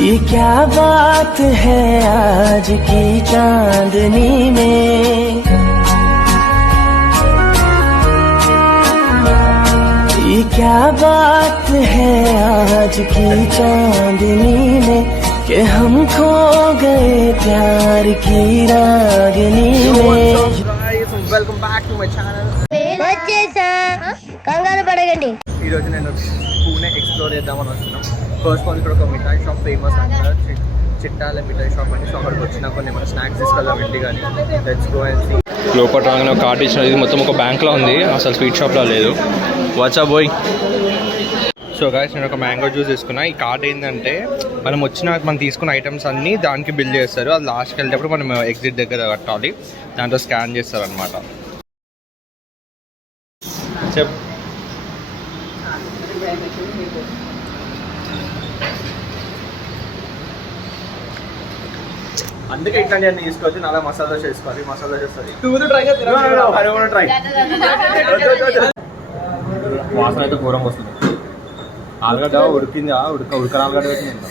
ये क्या बात है आज की चांदनी में, ये क्या बात है आज की चांदनी में कि हम खो गए प्यार की रागनी में। Welcome back to my channel. కంగారు పడకండి. ఈరోజు నేను పూణే ఎక్స్ప్లోర్ చేద్దామని వస్తున్నాం. ఫస్ట్ వన్ ఇక్కడ ఒక మిఠాయి షాప్ ఫేమస్ అంటారు, చిట్టాల మిఠాయి షాప్ అని. సో అక్కడికి వచ్చినా కొన్ని మన స్నాక్స్ తీసుకెళ్దాం ఇంటి కానీ. Let's go and see. లోపల రాగానే ఒక కార్ట్ ఇచ్చిన, ఇది మొత్తం ఒక బ్యాంక్లో ఉంది, అసలు స్వీట్ షాప్లో లేదు. What's up boy. So guys నేను ఒక మ్యాంగో జ్యూస్ తీసుకున్నా. ఈ కార్డ్ ఏంటంటే మనం తీసుకున్న ఐటమ్స్ అన్నీ దానికి బిల్ చేస్తారు. అది లాస్ట్కి వెళ్ళేటప్పుడు మనం ఎగ్జిట్ దగ్గర కట్టాలి, దాంట్లో స్కాన్ చేస్తారు అనమాట. చెప్ అందుకే ఇట్లాంటి అన్ని తీసుకోవచ్చు. నల్ల మసాలా దోశ వేసుకోవాలి, మసాలా దోశ వస్తుంది. వాసన అయితే ఘోరం వస్తుంది. ఆలుగడ్డ ఉడికిందా? ఉడకని ఆలుగడ్డ పెట్టింది.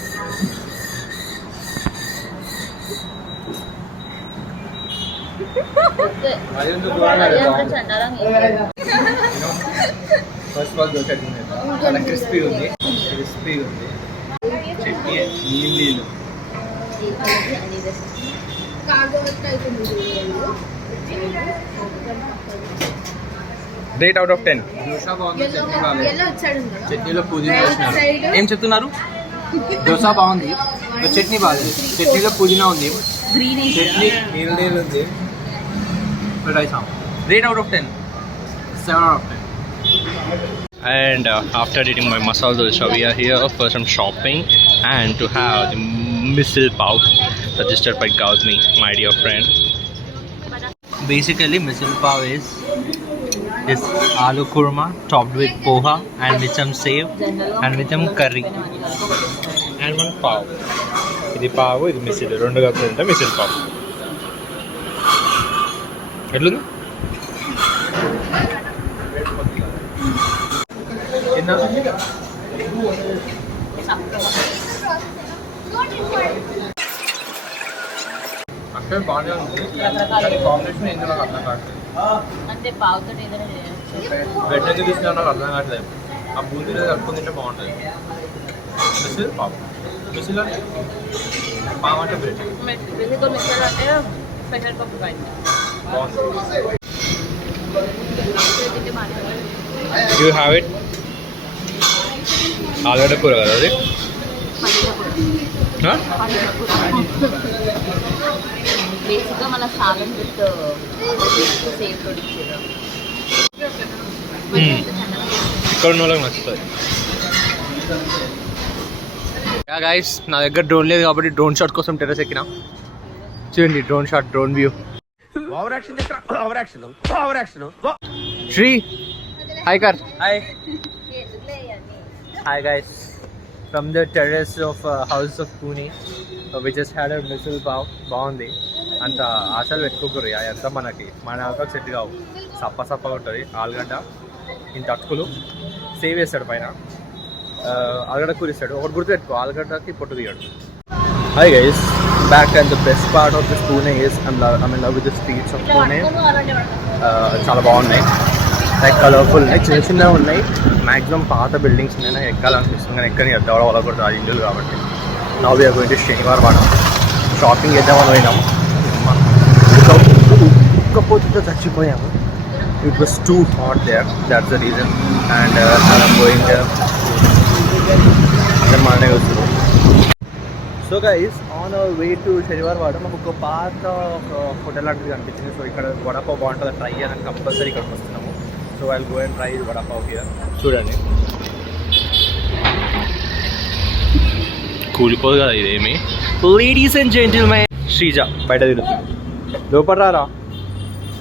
ఫస్ట్ ఆఫ్ ఆల్ దోశ చాలా క్రిస్పీ ఉంది, చట్నీ నీళ్ళు. Rate out of 10. చట్నీలో పుదీనా వేసినారు. ఏం చెప్తున్నారు? దోశ బాగుంది, చట్నీ బాగుంది. చట్నీలో పుదీనా ఉంది, చట్నీ నీళ్ళు ఉంది. Rate out of 10, 7 out of 10. And after eating my masala dosa, we are here for some shopping and to have the misal pav suggested by Gautami, my dear friend. Basically, misal pav is this aloo kurma topped with poha and with some sev and with some curry and one pav. This pav is misal. Rendu kalpinte misal pav. ఎట్లుంది? అక్కడ బాగానే ఉంది, combination ఏంటో నాకు అర్థం కావట్లేదు. అంటే పావుతో ఏదైనా చేయొచ్చు. బ్రెడ్ ఎందుకు తీసుకున్నా నాకు అర్థం కావట్లేదు. ఆ బూందీలో కలుపుకొని తింటే బాగుంటుంది. మిసిల్ పావు, మిసిల్ అంటే పావు అంటే బ్రెడ్. మిసిల్ అంటే స్పెషల్ పప్పు బాగుంది. You have it. ఆలుగడ్డ కూర కదా అది. బేసిక్గా మన సాలన్ విత్ సేవ్ తోటి ఇచ్చారు. ఇక్కడ ఉన్న వాళ్ళకి నచ్చుతుంది. గైస్ నా దగ్గర డ్రోన్ లేదు కాబట్టి డ్రోన్ షాట్ కోసం టెర్రస్ ఎక్కినా. చూడండి డ్రోన్ షాట్, డ్రోన్ వ్యూ. శ్రీ హాయ్ కర్. Hi guys from the terrace of house of Pune. We just had a misal pav. బాగుంది. అంత ఆశలు పెట్టుకోకూరు, అంతా మన ఆల్కకు సెట్ కావు. సప్ప ఉంటుంది. ఆలుగడ్డ ఇంత అటుకులు సేవ్ చేస్తాడు పైన. ఆలుగడ్డ కూర ఇస్తాడు. ఒకటి గుర్తు పెట్టుకో, ఆలుగడ్డకి పొట్టు తీయడు. Hi guys, back and the best part of this Pune is I'm in love with the streets of Pune. చాలా బాగున్నాయి, లైక్ కలర్ఫుల్ ఉన్నాయి, చిన్నగా ఉన్నాయి. మ్యాక్సిమం పాత బిల్డింగ్స్ ఉన్నాయి. నాకు ఎక్కాలనిపిస్తుంది కానీ ఎక్కని ఎద్దవడం వల్ల కూడా అది ఇండియల్ కాబట్టి. నౌ వీఆర్ గోయింగ్ టు శనివారం షాపింగ్ చేద్దామని పోయినాము. ఉక్కపోతే చచ్చిపోయాము. It was too hot there, that's the reason. And I'm going there. అందరు మననే వస్తుంది. So guys on our way to శనివారం మాకు ఒక పాత హోటల్ లాంటిది కనిపించింది. సో ఇక్కడ వడపావ్ బాగుంటుంది, ట్రై చేయాలని కంపల్సరీ ఇక్కడికి వస్తున్నాము. So I will go and try vada pav here. చూడండి కూలిపోదు కదా ఇదేమి. లేడీస్ అండ్ జెంటిల్మెన్, శ్రీజ బయట తిరుగుతుంది, లోపల రారా.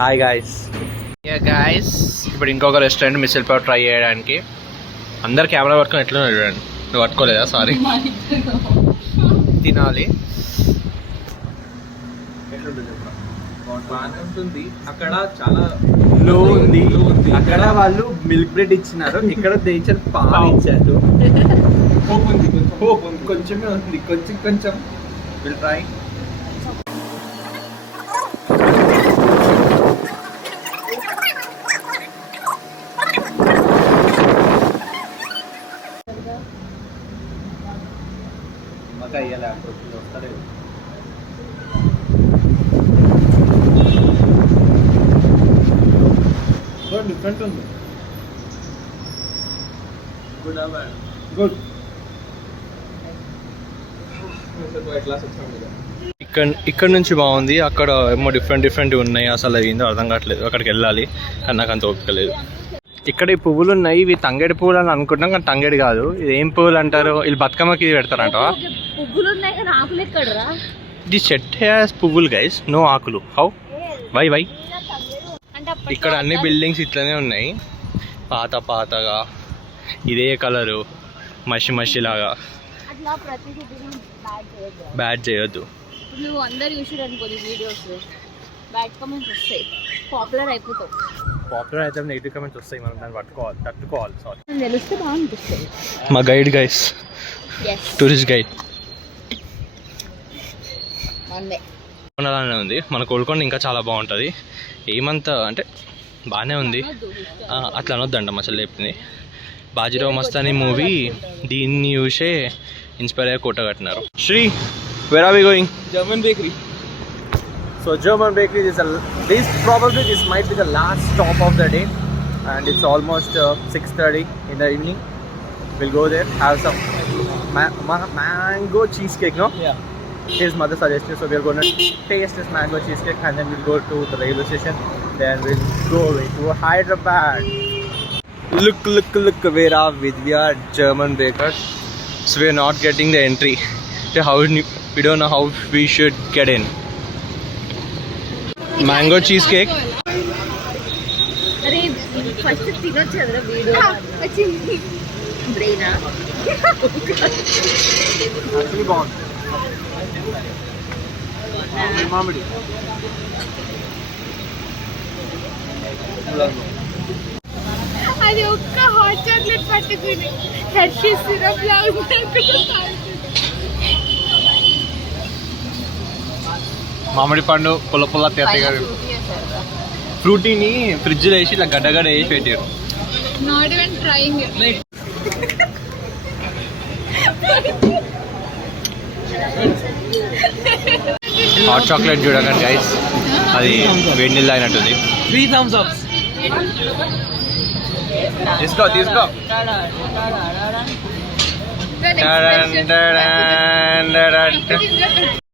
Hi guys. గాయస్ ఇప్పుడు ఇంకొక రెస్టారెంట్ మిసిల్ పావ్ ట్రై చేయడానికి. అందరు కెమెరా పట్టుకొని ఎట్లా చూడండి. నువ్వు పట్టుకోలేదా? సారీ. తినాలి. బాగానే ఉంటుంది. అక్కడ చాలా లో ఉంది. Low ఉంది. అక్కడ వాళ్ళు మిల్క్ బ్రెడ్ ఇచ్చినారు, ఇక్కడ ఇచ్చారు పాలు ఇచ్చారు. హోప్ ఉంది. కొంచెమే ఉంది, కొంచెం విల్ ట్రై. నిమ్మకాయ ఇయ్యాలి, అప్పుడు వస్తలేదు. డిఫరెంట్ ఉంది. Good bad? గుడ్. ఇక్కడ నుంచి బాగుంది, అక్కడ ఏమో డిఫరెంట్ ఉన్నాయి. అసలు ఏందో అర్థం కావట్లేదు. అక్కడికి వెళ్ళాలి కానీ నాకు అంత ఓపిక లేదు. ఇక్కడ ఈ పువ్వులు ఉన్నాయి, ఇవి తంగేడి పువ్వులు అని అనుకుంటున్నాం కానీ తంగేడి కాదు. ఇది ఏం పువ్వులు అంటారు? వీళ్ళు బతుకమ్మకి ఇది పెడతారంట. పువ్వులు ఉన్నాయి కానీ ఆకులు ఎక్కడరా? ది చెట్ హ్యాస్ పువ్వులు గైస్, నో ఆకులు. హౌ? వై? అంటే ఇక్కడ అన్ని బిల్డింగ్స్ ఇట్లనే ఉన్నాయి, పాతగా ఇదే కలరు, మసి లాగా. అట్లా ప్రతి బ్యాడ్ చేయొద్దు. నువ్వు అందరు చూసారు అనుకోని వీడియోస్, బ్యాడ్ కమెంట్స్ వస్తాయి, పాపులర్ అయిపోతావు. పాపులర్ అయితే నెగిటివ్ కమెంట్స్ వస్తాయి, మనం దాన్ని తట్టుకోవాలి. సారీ. తెలిస్తే బాగా అనిపిస్తుంది. మా గైడ్ గైస్, టూరిస్ట్ గైడ్ అలానే ఉంది. మన కోల్కొండ ఇంకా చాలా బాగుంటుంది. ఏమంతా అంటే బాగానే ఉంది, అట్లా అనొద్దంట అసలు చెప్పింది. బాజీరావు మస్తానీ మూవీ దీన్ని చూసే ఇన్స్పైర్ అయ్యే కోట కట్టినారు. Sri, where are we going? German bakery. So German bakery this might be the last stop of the day, and it's almost 6:30 in the evening. We'll go there, have some mango cheesecake, no? Yeah. His mother suggested, so we're going to taste this mango cheesecake and then we'll go to the railway station. Then we'll go away to Hyderabad. Look, where are we? We are German bakers, so we're not getting the entry. So we don't know how we should get in. Mango cheese cake. అరే first తినొచ్చు కదా video వచ్చింది బ్రెయినా. Actually బాగుంది. మామిడి అది ఒక్క hot chocolate పట్టుకుని Hershey's syrup లా ఉంది. మామిడి పండు పుల్ల తెల్లగా. ఫ్రూటీని ఫ్రిడ్జ్లో వేసి ఇట్లా గడ్డగడ్డ వేసి పెట్టారు. Not even trying it. Hot chocolate చూడకండి గైస్, అది వేడి నీళ్ళు అయినట్టుంది. 3 thumbs up. తీసుకో.